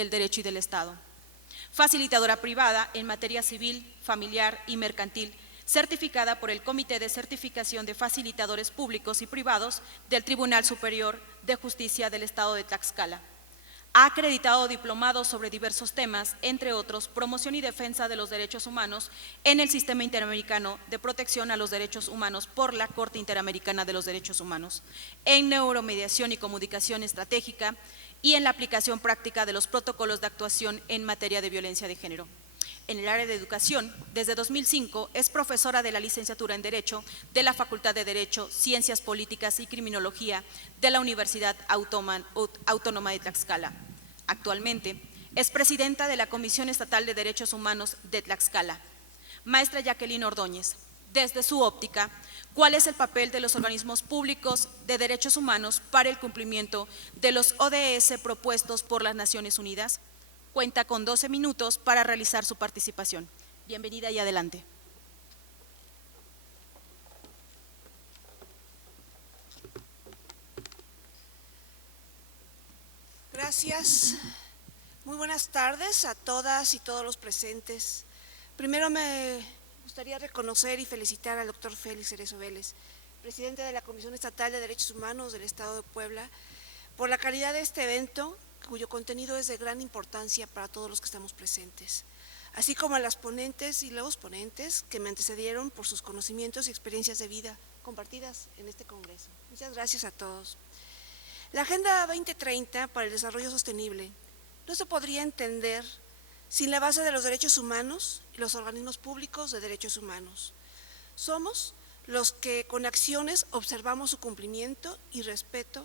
del Derecho y del Estado. Facilitadora privada en materia civil, familiar y mercantil, certificada por el Comité de Certificación de Facilitadores Públicos y Privados del Tribunal Superior de Justicia del Estado de Tlaxcala. Ha acreditado diplomados sobre diversos temas, entre otros, promoción y defensa de los derechos humanos en el Sistema Interamericano de Protección a los Derechos Humanos por la Corte Interamericana de los Derechos Humanos, en neuromediación y comunicación estratégica y en la aplicación práctica de los protocolos de actuación en materia de violencia de género. En el área de educación, desde 2005 es profesora de la licenciatura en Derecho de la Facultad de Derecho, Ciencias Políticas y Criminología de la Universidad Autónoma de Tlaxcala. Actualmente es presidenta de la Comisión Estatal de Derechos Humanos de Tlaxcala. Maestra Jacqueline Ordóñez, desde su óptica, ¿cuál es el papel de los organismos públicos de derechos humanos para el cumplimiento de los ODS propuestos por las Naciones Unidas? Cuenta con 12 minutos para realizar su participación. Bienvenida y adelante. Gracias. Muy buenas tardes a todas y todos los presentes. Primero me gustaría reconocer y felicitar al doctor Félix Cerezo Vélez, presidente de la Comisión Estatal de Derechos Humanos del Estado de Puebla, por la calidad de este evento, cuyo contenido es de gran importancia para todos los que estamos presentes, así como a las ponentes y los ponentes que me antecedieron por sus conocimientos y experiencias de vida compartidas en este congreso. Muchas gracias a todos. La Agenda 2030 para el Desarrollo Sostenible no se podría entender sin la base de los derechos humanos y los organismos públicos de derechos humanos. Somos los que con acciones observamos su cumplimiento y respeto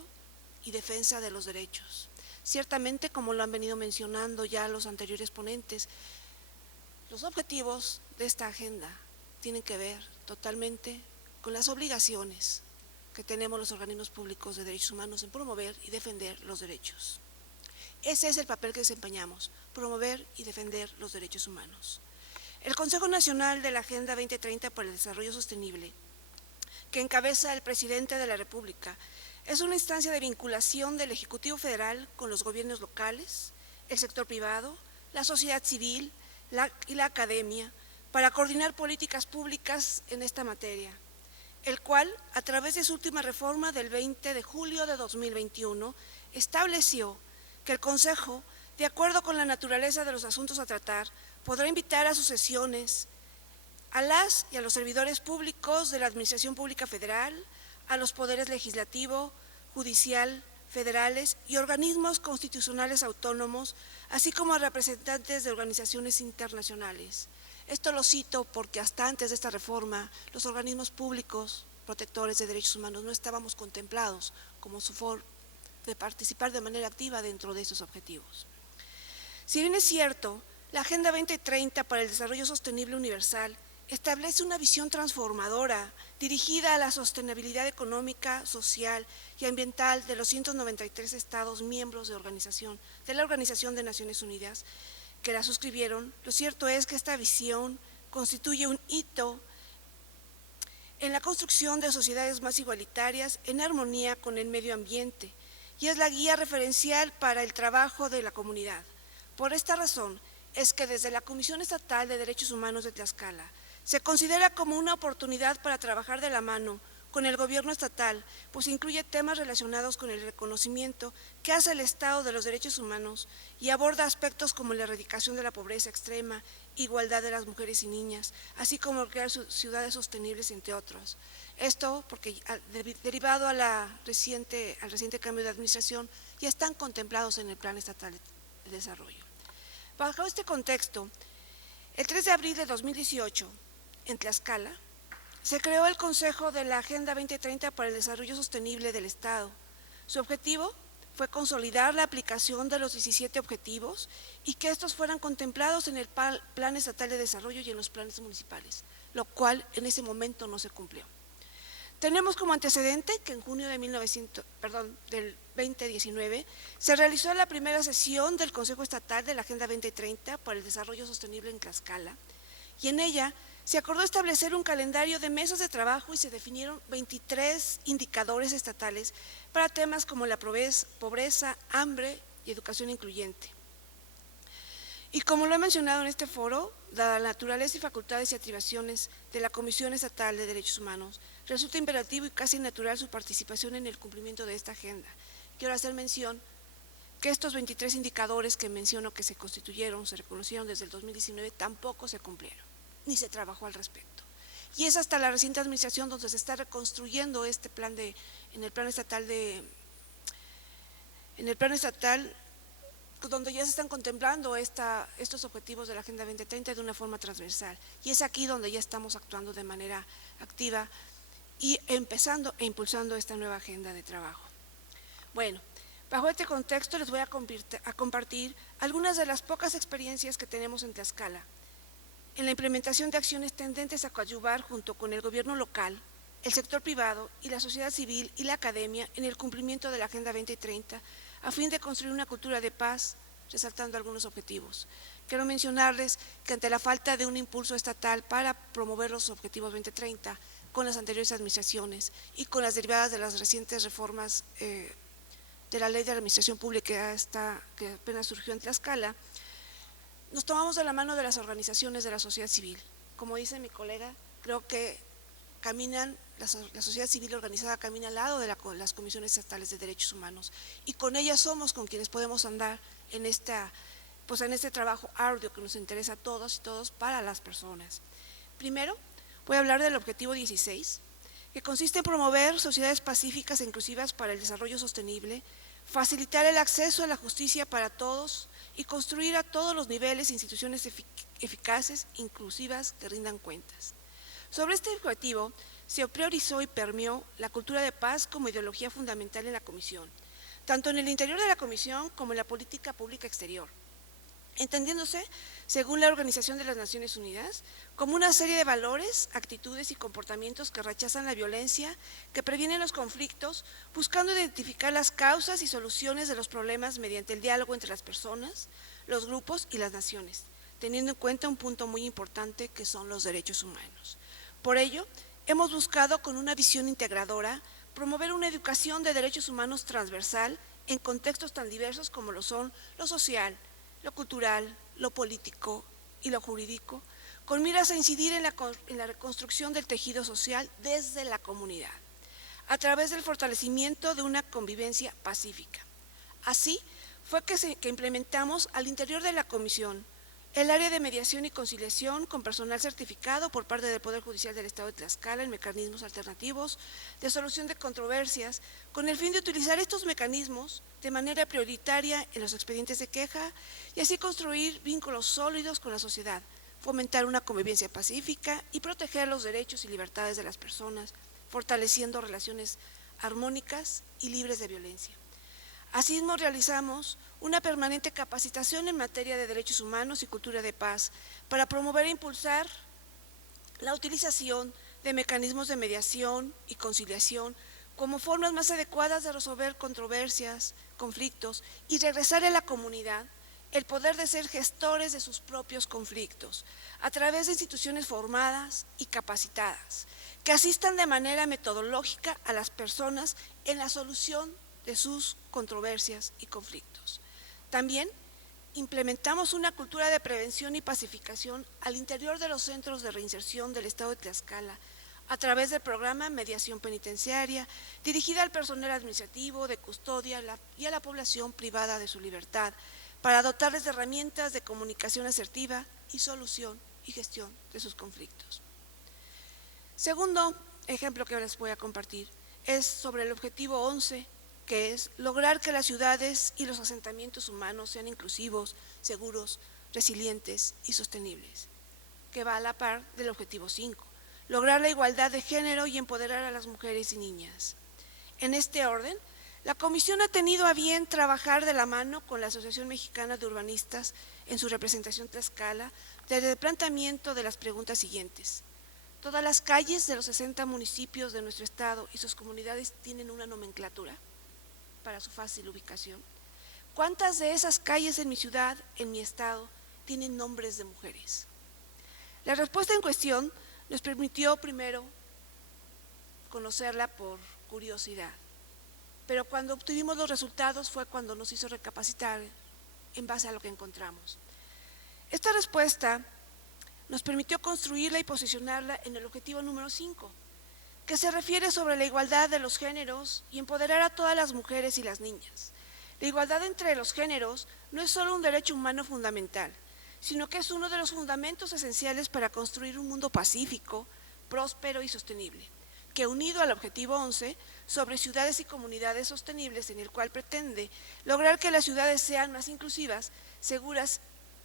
y defensa de los derechos. Ciertamente, como lo han venido mencionando ya los anteriores ponentes, los objetivos de esta agenda tienen que ver totalmente con las obligaciones que tenemos los organismos públicos de derechos humanos en promover y defender los derechos. Ese es el papel que desempeñamos, promover y defender los derechos humanos. El Consejo Nacional de la Agenda 2030 para el Desarrollo Sostenible, que encabeza el presidente de la República, es una instancia de vinculación del Ejecutivo Federal con los gobiernos locales, el sector privado, la sociedad civil y la academia para coordinar políticas públicas en esta materia, el cual, a través de su última reforma del 20 de julio de 2021, estableció que el Consejo, de acuerdo con la naturaleza de los asuntos a tratar, podrá invitar a sus sesiones a las y a los servidores públicos de la Administración Pública Federal, a los poderes legislativo, judicial, federales y organismos constitucionales autónomos, así como a representantes de organizaciones internacionales. Esto lo cito porque hasta antes de esta reforma, los organismos públicos protectores de derechos humanos no estábamos contemplados como su forma de participar de manera activa dentro de estos objetivos. Si bien es cierto, la Agenda 2030 para el Desarrollo Sostenible Universal establece una visión transformadora dirigida a la sostenibilidad económica, social y ambiental de los 193 estados miembros de la Organización de Naciones Unidas que la suscribieron. Lo cierto es que esta visión constituye un hito en la construcción de sociedades más igualitarias en armonía con el medio ambiente y es la guía referencial para el trabajo de la comunidad. Por esta razón es que desde la Comisión Estatal de Derechos Humanos de Tlaxcala se considera como una oportunidad para trabajar de la mano con el gobierno estatal, pues incluye temas relacionados con el reconocimiento que hace el Estado de los derechos humanos y aborda aspectos como la erradicación de la pobreza extrema, igualdad de las mujeres y niñas, así como crear ciudades sostenibles, entre otros. Esto porque, derivado al reciente cambio de administración, ya están contemplados en el Plan Estatal de Desarrollo. Bajo este contexto, el 3 de abril de 2018, en Tlaxcala, se creó el Consejo de la Agenda 2030 para el Desarrollo Sostenible del Estado. Su objetivo fue consolidar la aplicación de los 17 objetivos y que estos fueran contemplados en el Plan Estatal de Desarrollo y en los planes municipales, lo cual en ese momento no se cumplió. Tenemos como antecedente que en junio del 2019 se realizó la primera sesión del Consejo Estatal de la Agenda 2030 para el Desarrollo Sostenible en Tlaxcala y en ella se acordó establecer un calendario de mesas de trabajo y se definieron 23 indicadores estatales para temas como la pobreza, hambre y educación incluyente. Y como lo he mencionado en este foro, dada la naturaleza y facultades y atribuciones de la Comisión Estatal de Derechos Humanos, resulta imperativo y casi natural su participación en el cumplimiento de esta agenda. Quiero hacer mención que estos 23 indicadores que menciono que se constituyeron, se reconocieron desde el 2019, tampoco se cumplieron, ni se trabajó al respecto. Y es hasta la reciente administración donde se está reconstruyendo este plan en el plan estatal donde ya se están contemplando estos objetivos de la Agenda 2030 de una forma transversal. Y es aquí donde ya estamos actuando de manera activa y empezando e impulsando esta nueva agenda de trabajo. Bueno, bajo este contexto les voy a compartir algunas de las pocas experiencias que tenemos en Tlaxcala en la implementación de acciones tendentes a coadyuvar junto con el gobierno local, el sector privado y la sociedad civil y la academia en el cumplimiento de la Agenda 2030 a fin de construir una cultura de paz, resaltando algunos objetivos. Quiero mencionarles que ante la falta de un impulso estatal para promover los objetivos 2030 con las anteriores administraciones y con las derivadas de las recientes reformas de la Ley de Administración Pública que apenas surgió en Tlaxcala, nos tomamos de la mano de las organizaciones de la sociedad civil. Como dice mi colega, creo que la sociedad civil organizada camina al lado de las comisiones estatales de derechos humanos y con ellas somos con quienes podemos andar en este trabajo arduo que nos interesa a todos y todos para las personas. Primero, voy a hablar del objetivo 16, que consiste en promover sociedades pacíficas e inclusivas para el desarrollo sostenible, facilitar el acceso a la justicia para todos y construir a todos los niveles instituciones eficaces, inclusivas, que rindan cuentas. Sobre este objetivo se priorizó y permeó la cultura de paz como ideología fundamental en la Comisión, tanto en el interior de la Comisión como en la política pública exterior, entendiéndose, según la Organización de las Naciones Unidas, como una serie de valores, actitudes y comportamientos que rechazan la violencia, que previenen los conflictos, buscando identificar las causas y soluciones de los problemas mediante el diálogo entre las personas, los grupos y las naciones, teniendo en cuenta un punto muy importante que son los derechos humanos. Por ello, hemos buscado con una visión integradora promover una educación de derechos humanos transversal en contextos tan diversos como lo son lo social, lo cultural, lo político y lo jurídico, con miras a incidir en la reconstrucción del tejido social desde la comunidad, a través del fortalecimiento de una convivencia pacífica. Así fue que implementamos al interior de la Comisión el área de mediación y conciliación con personal certificado por parte del Poder Judicial del Estado de Tlaxcala en mecanismos alternativos de solución de controversias, con el fin de utilizar estos mecanismos de manera prioritaria en los expedientes de queja y así construir vínculos sólidos con la sociedad, fomentar una convivencia pacífica y proteger los derechos y libertades de las personas, fortaleciendo relaciones armónicas y libres de violencia. Asimismo, realizamos una permanente capacitación en materia de derechos humanos y cultura de paz para promover e impulsar la utilización de mecanismos de mediación y conciliación como formas más adecuadas de resolver controversias, conflictos y regresar a la comunidad el poder de ser gestores de sus propios conflictos a través de instituciones formadas y capacitadas que asistan de manera metodológica a las personas en la solución de sus controversias y conflictos. También implementamos una cultura de prevención y pacificación al interior de los centros de reinserción del Estado de Tlaxcala a través del programa Mediación Penitenciaria, dirigida al personal administrativo, de custodia y a la población privada de su libertad, para dotarles de herramientas de comunicación asertiva y solución y gestión de sus conflictos. Segundo ejemplo que les voy a compartir es sobre el objetivo 11, que es lograr que las ciudades y los asentamientos humanos sean inclusivos, seguros, resilientes y sostenibles, que va a la par del objetivo 5, lograr la igualdad de género y empoderar a las mujeres y niñas. En este orden, la Comisión ha tenido a bien trabajar de la mano con la Asociación Mexicana de Urbanistas en su representación Tlaxcala desde el planteamiento de las preguntas siguientes. ¿Todas las calles de los 60 municipios de nuestro estado y sus comunidades tienen una nomenclatura para su fácil ubicación? ¿Cuántas de esas calles en mi ciudad, en mi estado, tienen nombres de mujeres? La respuesta en cuestión nos permitió primero conocerla por curiosidad, pero cuando obtuvimos los resultados fue cuando nos hizo recapacitar en base a lo que encontramos. Esta respuesta nos permitió construirla y posicionarla en el objetivo número 5, que se refiere sobre la igualdad de los géneros y empoderar a todas las mujeres y las niñas. La igualdad entre los géneros no es solo un derecho humano fundamental, sino que es uno de los fundamentos esenciales para construir un mundo pacífico, próspero y sostenible, que unido al objetivo 11 sobre ciudades y comunidades sostenibles, en el cual pretende lograr que las ciudades sean más inclusivas, seguras,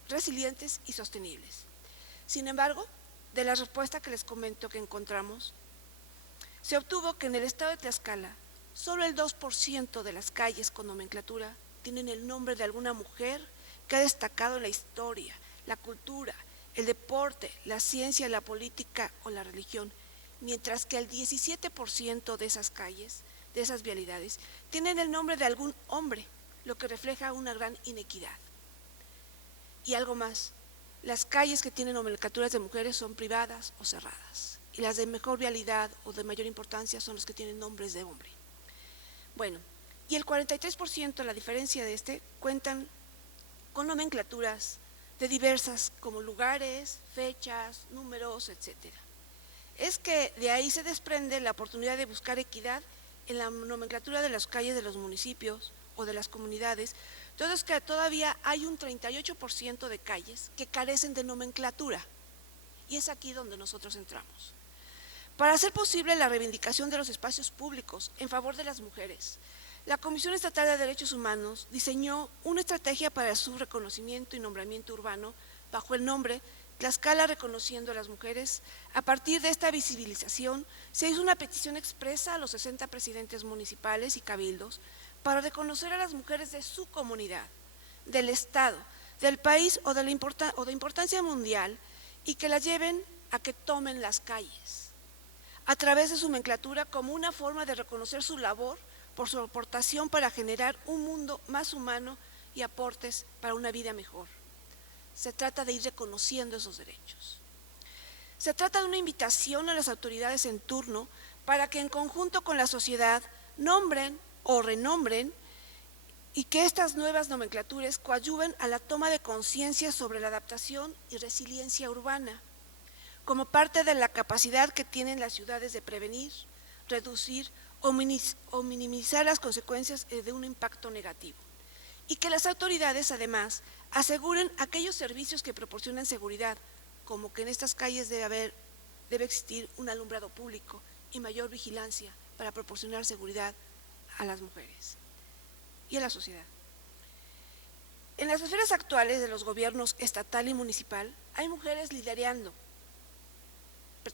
resilientes y sostenibles. Sin embargo, de la respuesta que les comento que encontramos, se obtuvo que en el estado de Tlaxcala, solo el 2% de las calles con nomenclatura tienen el nombre de alguna mujer que ha destacado en la historia, la cultura, el deporte, la ciencia, la política o la religión, mientras que el 17% de esas calles, de esas vialidades, tienen el nombre de algún hombre, lo que refleja una gran inequidad. Y algo más, las calles que tienen nomenclaturas de mujeres son privadas o cerradas, y las de mejor vialidad o de mayor importancia son los que tienen nombres de hombre. Bueno, y el 43%, la diferencia de cuentan con nomenclaturas de diversas como lugares, fechas, números, etc. Es que de ahí se desprende la oportunidad de buscar equidad en la nomenclatura de las calles de los municipios o de las comunidades. Entonces, que todavía hay un 38% de calles que carecen de nomenclatura, y es aquí donde nosotros entramos. Para hacer posible la reivindicación de los espacios públicos en favor de las mujeres, la Comisión Estatal de Derechos Humanos diseñó una estrategia para su reconocimiento y nombramiento urbano bajo el nombre Tlaxcala Reconociendo a las Mujeres. A partir de esta visibilización, se hizo una petición expresa a los 60 presidentes municipales y cabildos para reconocer a las mujeres de su comunidad, del Estado, del país o de importancia mundial, y que las lleven a que tomen las calles, a través de su nomenclatura, como una forma de reconocer su labor por su aportación para generar un mundo más humano y aportes para una vida mejor. Se trata de ir reconociendo esos derechos. Se trata de una invitación a las autoridades en turno para que en conjunto con la sociedad nombren o renombren, y que estas nuevas nomenclaturas coadyuven a la toma de conciencia sobre la adaptación y resiliencia urbana, como parte de la capacidad que tienen las ciudades de prevenir, reducir o minimizar las consecuencias de un impacto negativo, y que las autoridades además aseguren aquellos servicios que proporcionan seguridad, como que en estas calles debe existir un alumbrado público y mayor vigilancia para proporcionar seguridad a las mujeres y a la sociedad. En las esferas actuales de los gobiernos estatal y municipal hay mujeres liderando.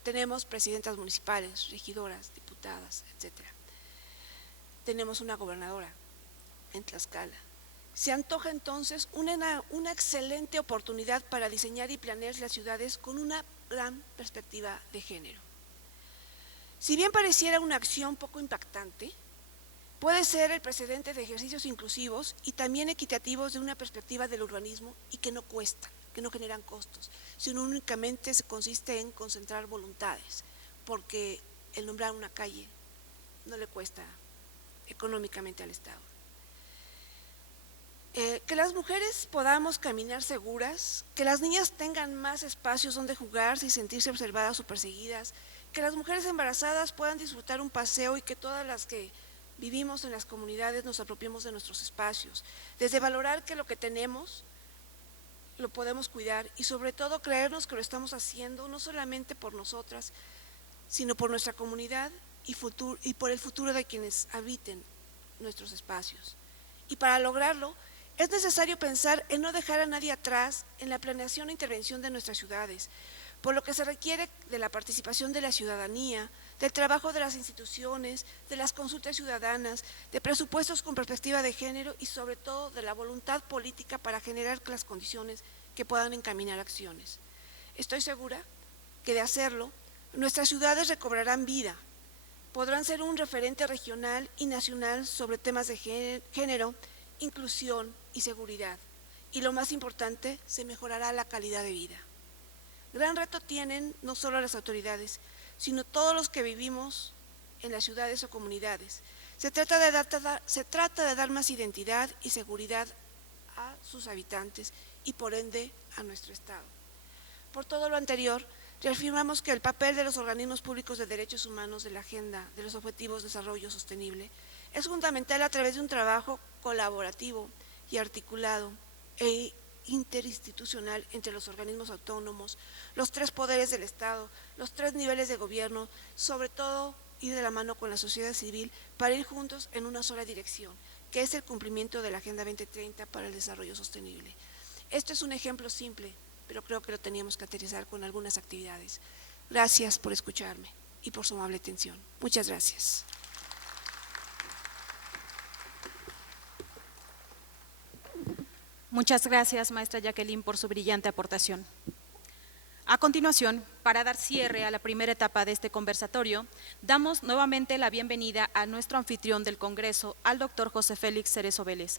Tenemos presidentas municipales, regidoras, diputadas, etc. Tenemos una gobernadora en Tlaxcala. Se antoja entonces una excelente oportunidad para diseñar y planear las ciudades con una gran perspectiva de género. Si bien pareciera una acción poco impactante, puede ser el precedente de ejercicios inclusivos y también equitativos de una perspectiva del urbanismo, y que no cuestan, que no generan costos, sino únicamente se consiste en concentrar voluntades, porque el nombrar una calle no le cuesta económicamente al Estado. Que las mujeres podamos caminar seguras, que las niñas tengan más espacios donde jugar sin sentirse observadas o perseguidas, que las mujeres embarazadas puedan disfrutar un paseo, y que todas las que vivimos en las comunidades nos apropiemos de nuestros espacios, desde valorar que lo que tenemos lo podemos cuidar, y sobre todo creernos que lo estamos haciendo no solamente por nosotras, sino por nuestra comunidad y por el futuro de quienes habiten nuestros espacios. Y para lograrlo es necesario pensar en no dejar a nadie atrás en la planeación e intervención de nuestras ciudades, por lo que se requiere de la participación de la ciudadanía, del trabajo de las instituciones, de las consultas ciudadanas, de presupuestos con perspectiva de género, y sobre todo de la voluntad política para generar las condiciones que puedan encaminar acciones. Estoy segura que de hacerlo, nuestras ciudades recobrarán vida, podrán ser un referente regional y nacional sobre temas de género, inclusión y seguridad, y lo más importante, se mejorará la calidad de vida. Gran reto tienen no solo las autoridades, sino todos los que vivimos en las ciudades o comunidades. Se trata de dar más identidad y seguridad a sus habitantes, y por ende a nuestro Estado. Por todo lo anterior, reafirmamos que el papel de los organismos públicos de derechos humanos de la Agenda de los Objetivos de Desarrollo Sostenible es fundamental a través de un trabajo colaborativo y articulado e interinstitucional entre los organismos autónomos, los tres poderes del Estado, los tres niveles de gobierno, sobre todo ir de la mano con la sociedad civil para ir juntos en una sola dirección, que es el cumplimiento de la Agenda 2030 para el Desarrollo Sostenible. Esto es un ejemplo simple, pero creo que lo teníamos que aterrizar con algunas actividades. Gracias por escucharme y por su amable atención. Muchas gracias. Muchas gracias, maestra Jacqueline, por su brillante aportación. A continuación, para dar cierre a la primera etapa de este conversatorio, damos nuevamente la bienvenida a nuestro anfitrión del Congreso, al doctor José Félix Cerezo Vélez.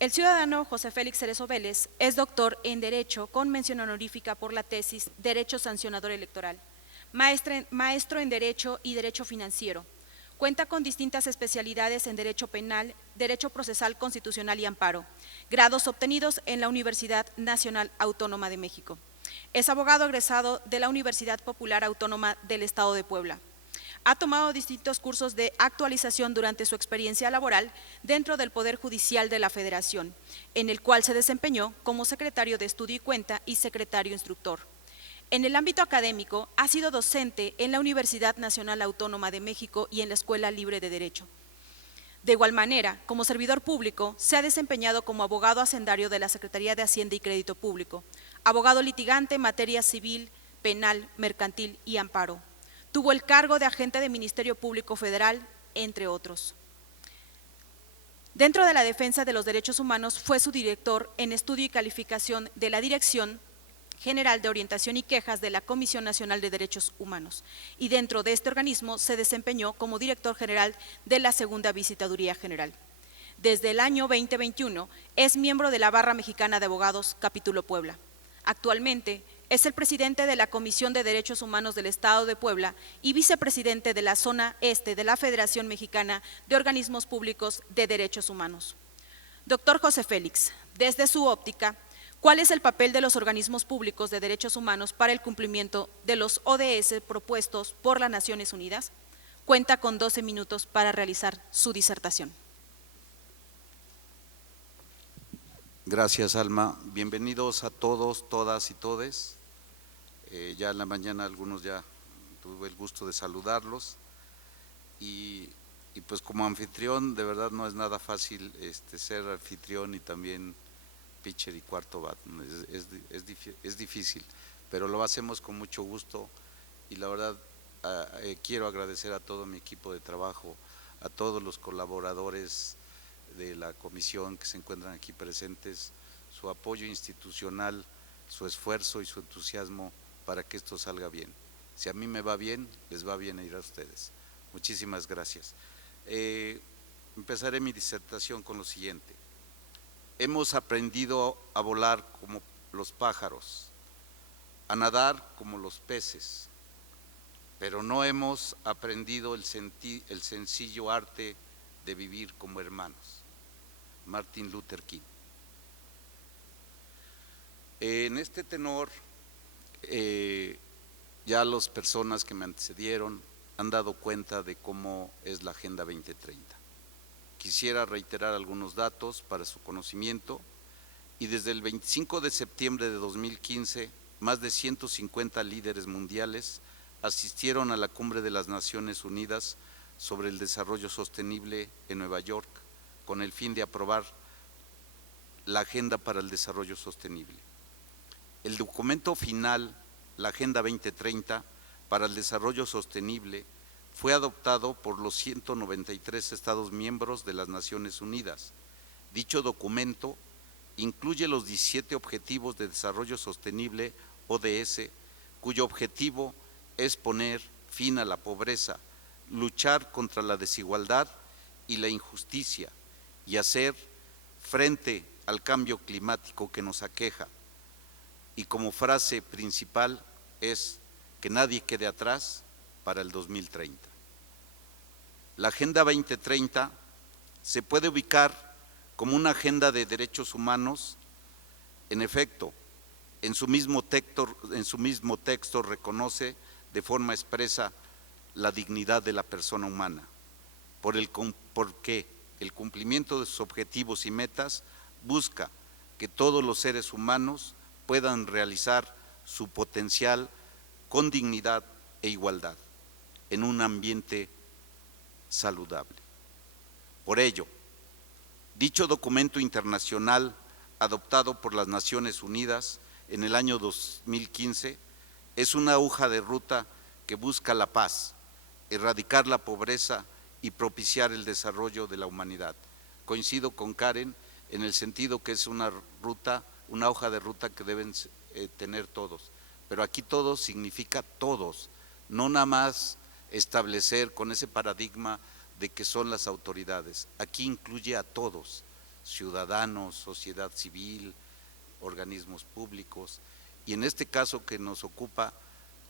El ciudadano José Félix Cerezo Vélez es doctor en Derecho con mención honorífica por la tesis Derecho Sancionador Electoral, maestro en Derecho y Derecho Financiero. Cuenta con distintas especialidades en Derecho Penal, Derecho Procesal Constitucional y Amparo, grados obtenidos en la Universidad Nacional Autónoma de México. Es abogado egresado de la Universidad Popular Autónoma del Estado de Puebla. Ha tomado distintos cursos de actualización durante su experiencia laboral dentro del Poder Judicial de la Federación, en el cual se desempeñó como secretario de Estudio y Cuenta y secretario instructor. En el ámbito académico, ha sido docente en la Universidad Nacional Autónoma de México y en la Escuela Libre de Derecho. De igual manera, como servidor público, se ha desempeñado como abogado hacendario de la Secretaría de Hacienda y Crédito Público, abogado litigante en materia civil, penal, mercantil y amparo. Tuvo el cargo de agente del Ministerio Público Federal, entre otros. Dentro de la defensa de los derechos humanos, fue su director en estudio y calificación de la Dirección General de Orientación y Quejas de la Comisión Nacional de Derechos Humanos, y dentro de este organismo se desempeñó como director general de la Segunda Visitaduría General. Desde el año 2021 es miembro de la Barra Mexicana de Abogados, Capítulo Puebla. Actualmente es el presidente de la Comisión de Derechos Humanos del Estado de Puebla y vicepresidente de la Zona Este de la Federación Mexicana de Organismos Públicos de Derechos Humanos. Doctor José Félix, desde su óptica, ¿cuál es el papel de los organismos públicos de derechos humanos para el cumplimiento de los ODS propuestos por las Naciones Unidas? Cuenta con 12 minutos para realizar su disertación. Gracias, Alma. Bienvenidos a todos, todas y todes. Ya en la mañana algunos ya tuve el gusto de saludarlos y pues como anfitrión, de verdad no es nada fácil ser anfitrión y también pitcher y cuarto bat, es difícil, pero lo hacemos con mucho gusto y la verdad quiero agradecer a todo mi equipo de trabajo, a todos los colaboradores de la comisión que se encuentran aquí presentes, su apoyo institucional, su esfuerzo y su entusiasmo para que esto salga bien. Si a mí me va bien, les va bien a ir a ustedes. Muchísimas gracias. Empezaré mi disertación con lo siguiente. Hemos aprendido a volar como los pájaros, a nadar como los peces, pero no hemos aprendido el sencillo arte de vivir como hermanos. Martin Luther King. En este tenor, ya las personas que me antecedieron han dado cuenta de cómo es la Agenda 2030. Quisiera reiterar algunos datos para su conocimiento y desde el 25 de septiembre de 2015, más de 150 líderes mundiales asistieron a la Cumbre de las Naciones Unidas sobre el Desarrollo Sostenible en Nueva York con el fin de aprobar la Agenda para el Desarrollo Sostenible. El documento final, la Agenda 2030 para el Desarrollo Sostenible, fue adoptado por los 193 Estados miembros de las Naciones Unidas. Dicho documento incluye los 17 Objetivos de Desarrollo Sostenible, ODS, cuyo objetivo es poner fin a la pobreza, luchar contra la desigualdad y la injusticia y hacer frente al cambio climático que nos aqueja. Y como frase principal es que nadie quede atrás para el 2030. La Agenda 2030 se puede ubicar como una agenda de derechos humanos En efecto, en su mismo texto reconoce de forma expresa la dignidad de la persona humana, porque el cumplimiento de sus objetivos y metas busca que todos los seres humanos puedan realizar su potencial con dignidad e igualdad, en un ambiente saludable. Por ello, dicho documento internacional adoptado por las Naciones Unidas en el año 2015 es una hoja de ruta que busca la paz, erradicar la pobreza y propiciar el desarrollo de la humanidad. Coincido con Karen en el sentido que es una hoja de ruta que deben tener todos, pero aquí todos significa todos, no nada más establecer con ese paradigma de que son las autoridades. Aquí incluye a todos, ciudadanos, sociedad civil, organismos públicos, y en este caso que nos ocupa,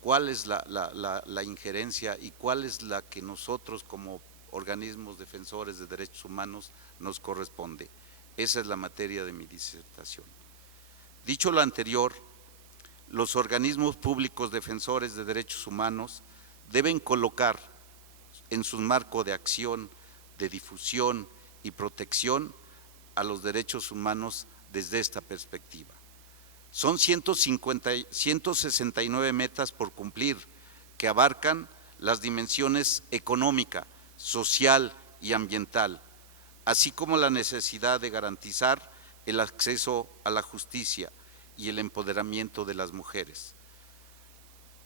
¿cuál es la injerencia y cuál es la que nosotros como organismos defensores de derechos humanos nos corresponde? Esa es la materia de mi disertación. Dicho lo anterior, los organismos públicos defensores de derechos humanos deben colocar en su marco de acción, de difusión y protección a los derechos humanos desde esta perspectiva. Son 169 metas por cumplir que abarcan las dimensiones económica, social y ambiental, así como la necesidad de garantizar el acceso a la justicia y el empoderamiento de las mujeres.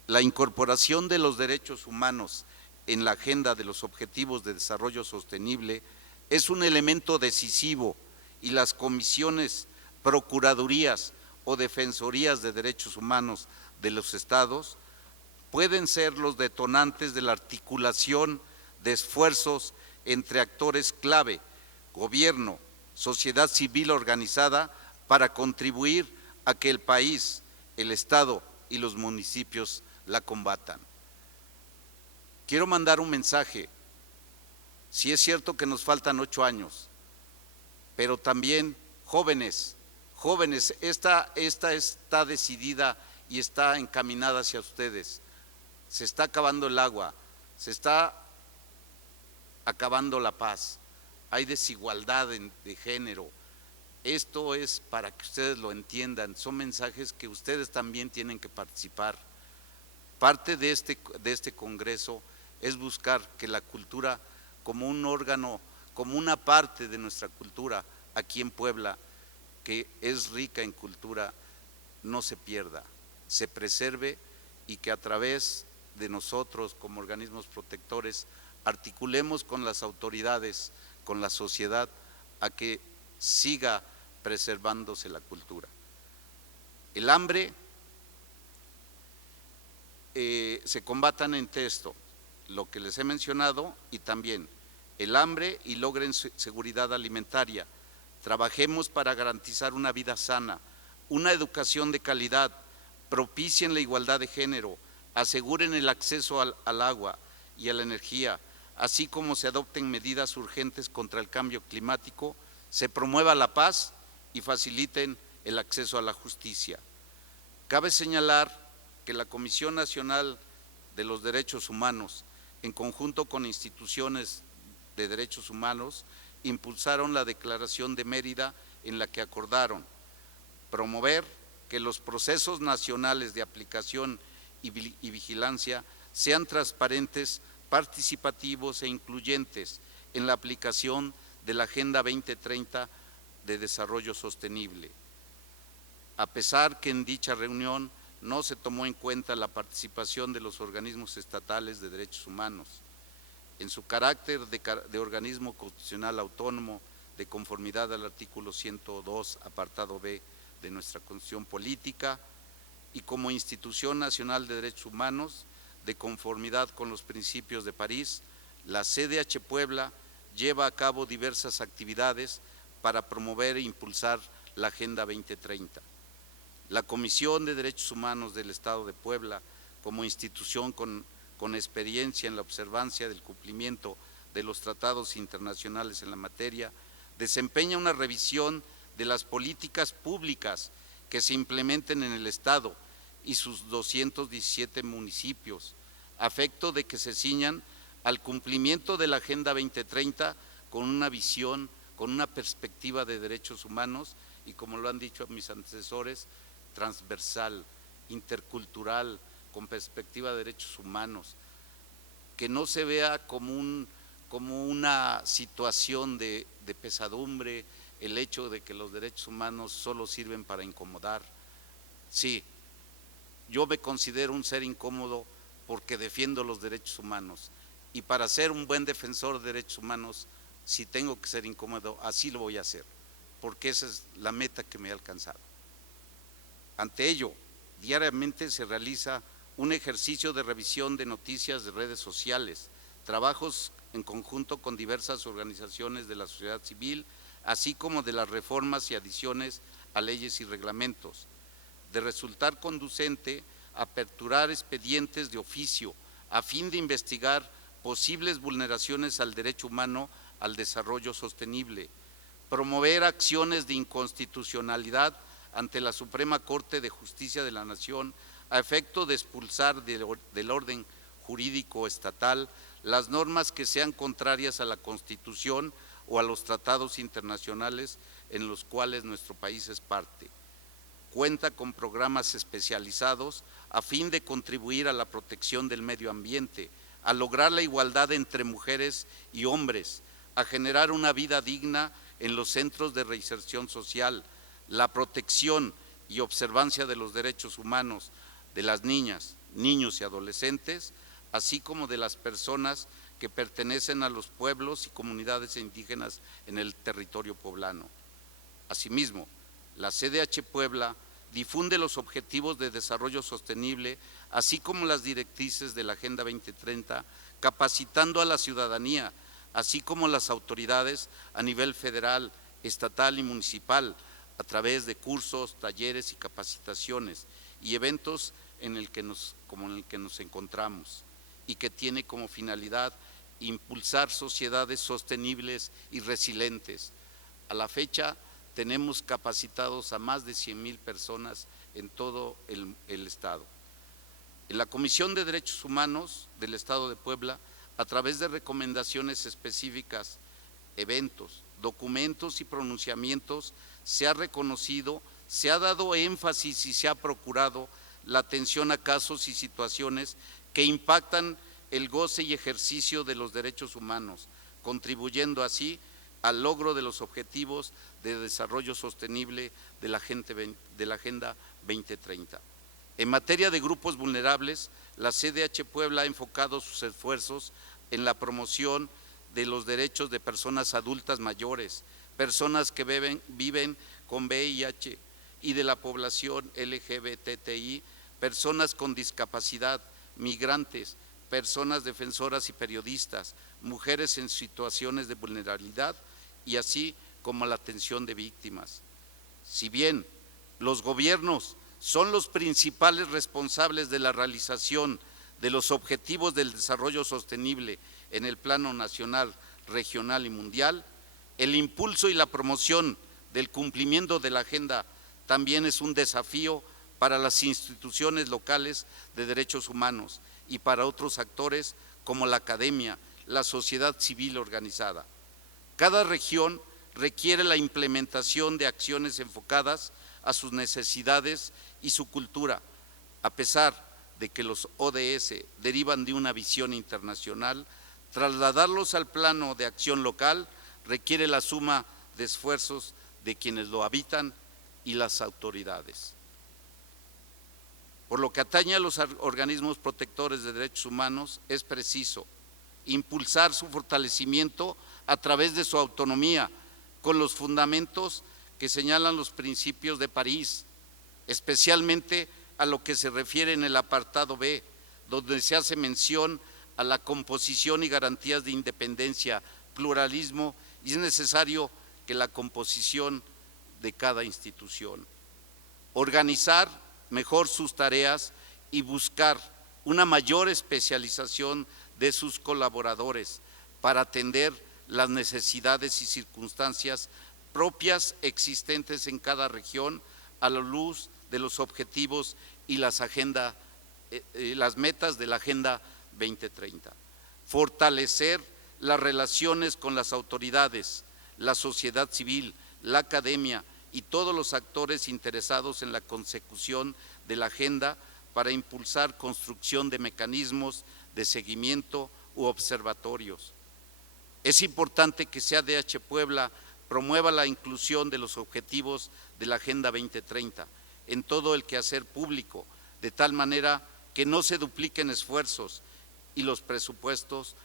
La incorporación de los derechos humanos en la agenda de los Objetivos de Desarrollo Sostenible es un elemento decisivo y las comisiones, procuradurías o defensorías de derechos humanos de los estados pueden ser los detonantes de la articulación de esfuerzos entre actores clave, gobierno, sociedad civil organizada, para contribuir a que el país, el estado y los municipios la combatan. Quiero mandar un mensaje. Sí es cierto que nos faltan 8 años, pero también jóvenes, esta está decidida y está encaminada hacia ustedes. Se está acabando el agua, se está acabando la paz, hay desigualdad de género. Esto es para que ustedes lo entiendan, son mensajes que ustedes también tienen que participar. Parte de este congreso es buscar que la cultura como un órgano, como una parte de nuestra cultura aquí en Puebla, que es rica en cultura, no se pierda, se preserve y que a través de nosotros como organismos protectores articulemos con las autoridades, con la sociedad, a que siga preservándose la cultura. El hambre se combatan en esto, lo que les he mencionado, y también el hambre y logren seguridad alimentaria. Trabajemos para garantizar una vida sana, una educación de calidad, propicien la igualdad de género, aseguren el acceso al agua y a la energía, así como se adopten medidas urgentes contra el cambio climático, se promueva la paz y faciliten el acceso a la justicia. Cabe señalar que la Comisión Nacional de los Derechos Humanos, en conjunto con instituciones de derechos humanos, impulsaron la Declaración de Mérida, en la que acordaron promover que los procesos nacionales de aplicación y vigilancia sean transparentes, participativos e incluyentes en la aplicación de la Agenda 2030 de Desarrollo Sostenible. A pesar que en dicha reunión no se tomó en cuenta la participación de los organismos estatales de derechos humanos, en su carácter de organismo constitucional autónomo, de conformidad al artículo 102, apartado B de nuestra Constitución Política, y como institución nacional de derechos humanos, de conformidad con los principios de París, la CDH Puebla lleva a cabo diversas actividades para promover e impulsar la Agenda 2030. La Comisión de Derechos Humanos del Estado de Puebla, como institución con experiencia en la observancia del cumplimiento de los tratados internacionales en la materia, desempeña una revisión de las políticas públicas que se implementen en el Estado y sus 217 municipios, a efecto de que se ciñan al cumplimiento de la Agenda 2030 con una visión, con una perspectiva de derechos humanos y, como lo han dicho mis antecesores, transversal, intercultural, con perspectiva de derechos humanos, que no se vea como una situación de pesadumbre el hecho de que los derechos humanos solo sirven para incomodar. Sí, yo me considero un ser incómodo porque defiendo los derechos humanos, y para ser un buen defensor de derechos humanos, si tengo que ser incómodo, así lo voy a hacer, porque esa es la meta que me he alcanzado. Ante ello, diariamente se realiza un ejercicio de revisión de noticias de redes sociales, trabajos en conjunto con diversas organizaciones de la sociedad civil, así como de las reformas y adiciones a leyes y reglamentos. De resultar conducente, aperturar expedientes de oficio a fin de investigar posibles vulneraciones al derecho humano al desarrollo sostenible, promover acciones de inconstitucionalidad ante la Suprema Corte de Justicia de la Nación a efecto de expulsar del orden jurídico estatal las normas que sean contrarias a la Constitución o a los tratados internacionales en los cuales nuestro país es parte. Cuenta con programas especializados a fin de contribuir a la protección del medio ambiente, a lograr la igualdad entre mujeres y hombres, a generar una vida digna en los centros de reinserción social, la protección y observancia de los derechos humanos de las niñas, niños y adolescentes, así como de las personas que pertenecen a los pueblos y comunidades indígenas en el territorio poblano. Asimismo, la CDH Puebla difunde los objetivos de desarrollo sostenible, así como las directrices de la Agenda 2030, capacitando a la ciudadanía, así como las autoridades a nivel federal, estatal y municipal, a través de cursos, talleres y capacitaciones y eventos como en el que nos encontramos, y que tiene como finalidad impulsar sociedades sostenibles y resilientes. A la fecha tenemos capacitados a más de 100,000 personas en todo el Estado. En la Comisión de Derechos Humanos del Estado de Puebla, a través de recomendaciones específicas, eventos, documentos y pronunciamientos, se ha reconocido, se ha dado énfasis y se ha procurado la atención a casos y situaciones que impactan el goce y ejercicio de los derechos humanos, contribuyendo así al logro de los objetivos de desarrollo sostenible de la Agenda 2030. En materia de grupos vulnerables, la CDH Puebla ha enfocado sus esfuerzos en la promoción de los derechos de personas adultas mayores, personas que viven con VIH y de la población LGBTI, personas con discapacidad, migrantes, personas defensoras y periodistas, mujeres en situaciones de vulnerabilidad y así como la atención de víctimas. Si bien los gobiernos son los principales responsables de la realización de los objetivos del desarrollo sostenible en el plano nacional, regional y mundial, el impulso y la promoción del cumplimiento de la agenda también es un desafío para las instituciones locales de derechos humanos y para otros actores como la academia, la sociedad civil organizada. Cada región requiere la implementación de acciones enfocadas a sus necesidades y su cultura, a pesar de que los ODS derivan de una visión internacional. Trasladarlos al plano de acción local requiere la suma de esfuerzos de quienes lo habitan y las autoridades. Por lo que atañe a los organismos protectores de derechos humanos, es preciso impulsar su fortalecimiento a través de su autonomía, con los fundamentos que señalan los principios de París, especialmente a lo que se refiere en el apartado B, donde se hace mención a la composición y garantías de independencia, pluralismo, y es necesario que la composición de cada institución. Organizar mejor sus tareas y buscar una mayor especialización de sus colaboradores para atender las necesidades y circunstancias propias existentes en cada región, a la luz de los objetivos y las metas de la Agenda 2030. Fortalecer las relaciones con las autoridades, la sociedad civil, la academia y todos los actores interesados en la consecución de la agenda para impulsar construcción de mecanismos de seguimiento u observatorios. Es importante que CADH Puebla promueva la inclusión de los objetivos de la Agenda 2030 en todo el quehacer público, de tal manera que no se dupliquen esfuerzos y los presupuestos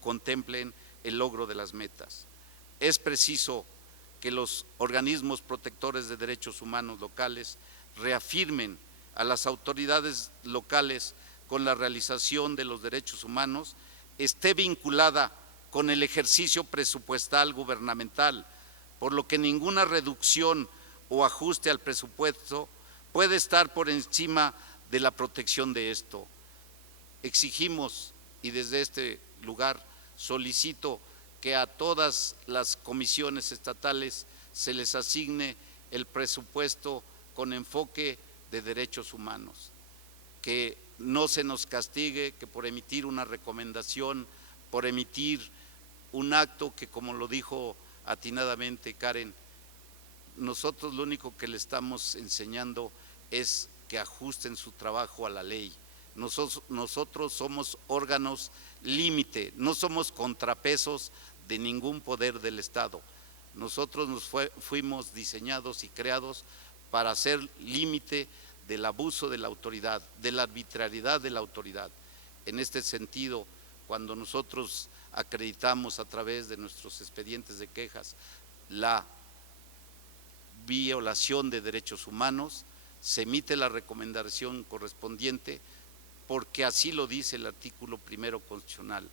contemplen el logro de las metas. Es preciso que los organismos protectores de derechos humanos locales reafirmen a las autoridades locales con la realización de los derechos humanos, esté vinculada con el ejercicio presupuestal gubernamental, por lo que ninguna reducción o ajuste al presupuesto puede estar por encima de la protección de esto. Exigimos, y desde este lugar solicito que a todas las comisiones estatales se les asigne el presupuesto con enfoque de derechos humanos, que no se nos castigue que por emitir una recomendación, por emitir un acto que, como lo dijo atinadamente Karen, nosotros lo único que le estamos enseñando es que ajusten su trabajo a la ley. Nosotros somos órganos límite, no somos contrapesos de ningún poder del Estado. Nosotros fuimos diseñados y creados para ser límite del abuso de la autoridad, de la arbitrariedad de la autoridad. En este sentido, cuando nosotros acreditamos a través de nuestros expedientes de quejas la violación de derechos humanos, se emite la recomendación correspondiente porque así lo dice el artículo 1 constitucional.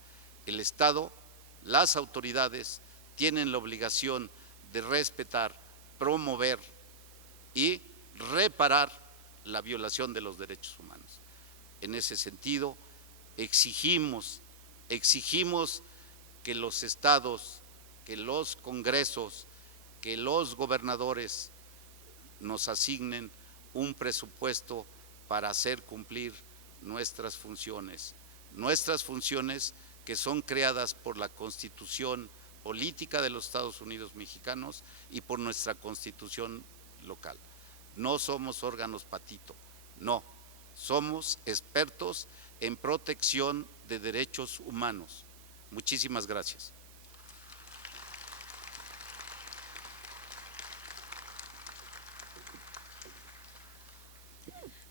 El Estado, las autoridades tienen la obligación de respetar, promover y reparar la violación de los derechos humanos. En ese sentido, exigimos que los estados, que los congresos, que los gobernadores nos asignen un presupuesto para hacer cumplir nuestras funciones que son creadas por la Constitución Política de los Estados Unidos Mexicanos y por nuestra Constitución local. No somos órganos patito, no, somos expertos en protección de derechos humanos. Muchísimas gracias.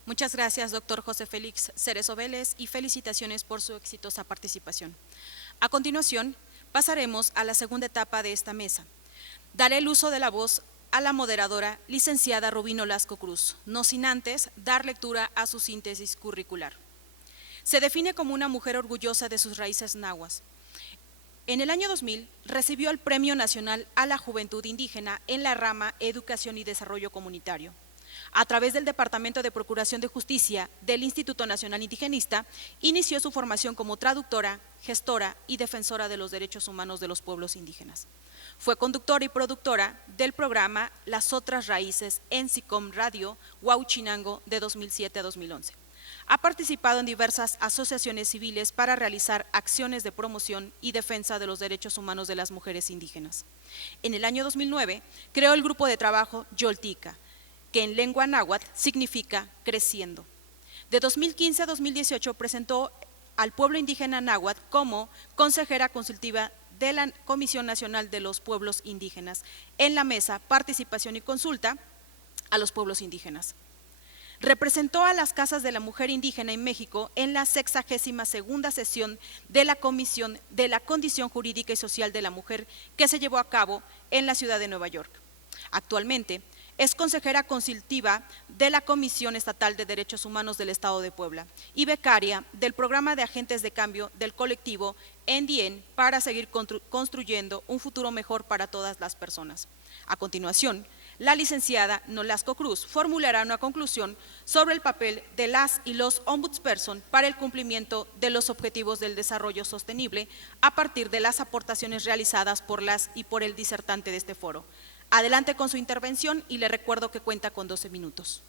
Muchas gracias, doctor José Félix Cerezo Vélez, y felicitaciones por su exitosa participación. A continuación, pasaremos a la segunda etapa de esta mesa. Daré el uso de la voz a la moderadora, licenciada Rubín Olasco Cruz, no sin antes dar lectura a su síntesis curricular. Se define como una mujer orgullosa de sus raíces nahuas. En el año 2000 recibió el Premio Nacional a la Juventud Indígena en la rama Educación y Desarrollo Comunitario. A través del Departamento de Procuración de Justicia del Instituto Nacional Indigenista, inició su formación como traductora, gestora y defensora de los derechos humanos de los pueblos indígenas. Fue conductora y productora del programa Las Otras Raíces en SICOM Radio Huauchinango de 2007 a 2011. Ha participado en diversas asociaciones civiles para realizar acciones de promoción y defensa de los derechos humanos de las mujeres indígenas. En el año 2009 creó el grupo de trabajo Yoltica, que en lengua náhuatl significa creciendo. De 2015 a 2018 presentó al pueblo indígena náhuatl como consejera consultiva de la Comisión Nacional de los Pueblos Indígenas en la mesa Participación y Consulta a los Pueblos Indígenas. Representó a las Casas de la Mujer Indígena en México en la 62ª sesión de la Comisión de la Condición Jurídica y Social de la Mujer que se llevó a cabo en la ciudad de Nueva York. Actualmente es consejera consultiva de la Comisión Estatal de Derechos Humanos del Estado de Puebla y becaria del Programa de Agentes de Cambio del colectivo ENDIEN para seguir construyendo un futuro mejor para todas las personas. A continuación, la licenciada Nolasco Cruz formulará una conclusión sobre el papel de las y los ombudsperson para el cumplimiento de los objetivos del desarrollo sostenible a partir de las aportaciones realizadas por las y por el disertante de este foro. Adelante con su intervención y le recuerdo que cuenta con 12 minutos.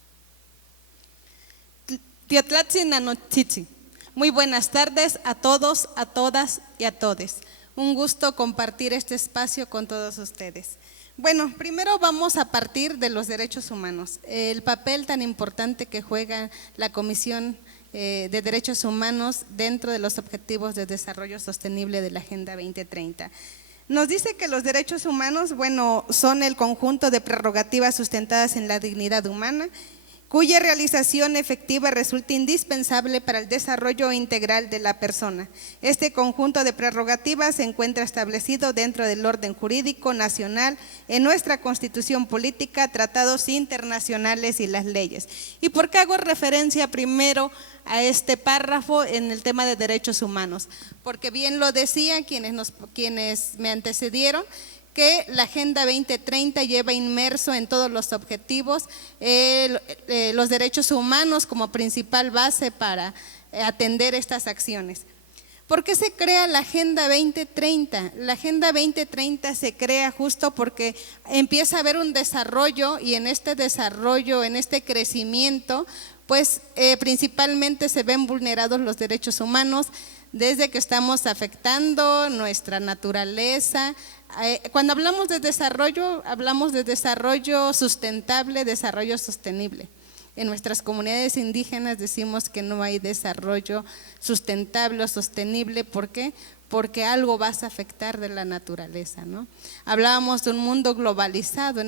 Tiotlatzin Nanotzitzi. Muy buenas tardes a todos, a todas y a todes. Un gusto compartir este espacio con todos ustedes. Bueno, primero vamos a partir de los derechos humanos, el papel tan importante que juega la Comisión de Derechos Humanos dentro de los Objetivos de Desarrollo Sostenible de la Agenda 2030. Nos dice que los derechos humanos, bueno, son el conjunto de prerrogativas sustentadas en la dignidad humana, cuya realización efectiva resulta indispensable para el desarrollo integral de la persona. Este conjunto de prerrogativas se encuentra establecido dentro del orden jurídico nacional, en nuestra Constitución Política, tratados internacionales y las leyes. ¿Y por qué hago referencia primero a este párrafo en el tema de derechos humanos? Porque bien lo decían quienes me antecedieron, que la Agenda 2030 lleva inmerso en todos los objetivos los derechos humanos como principal base para atender estas acciones. ¿Por qué se crea la Agenda 2030? La Agenda 2030 se crea justo porque empieza a haber un desarrollo, y en este desarrollo, en este crecimiento, pues principalmente se ven vulnerados los derechos humanos desde que estamos afectando nuestra naturaleza. Cuando hablamos de desarrollo sustentable, desarrollo sostenible. En nuestras comunidades indígenas decimos que no hay desarrollo sustentable o sostenible. ¿Por qué? Porque algo vas a afectar de la naturaleza, ¿no? Hablábamos de un mundo globalizado.